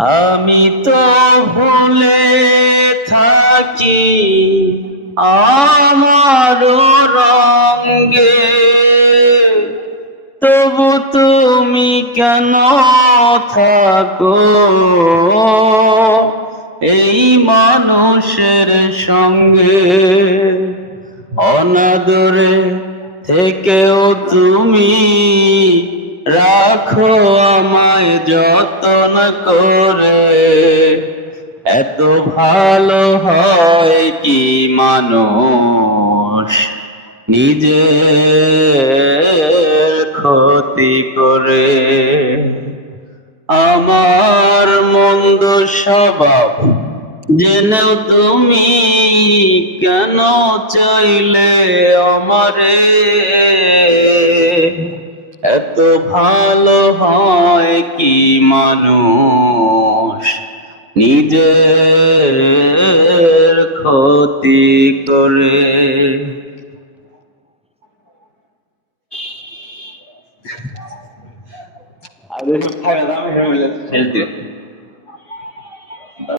আমি তো ভুলে থাকি আমার রঙে, তবু তুমি কেন থাকো এই মানুষের সঙ্গে? অনাদরে থেকেও তুমি রাখো আমায় যতন করে। এত ভালো হয় কি মানুষ নিজের ক্ষতি করে? আমার মন্দ স্বভাব জেনেও তুমি কেন চাইলে আমারে? এত ভালো হয় কি মানুষ নিজের ক্ষতি করে? আগে সব খাই দাম শেষ দিয়ে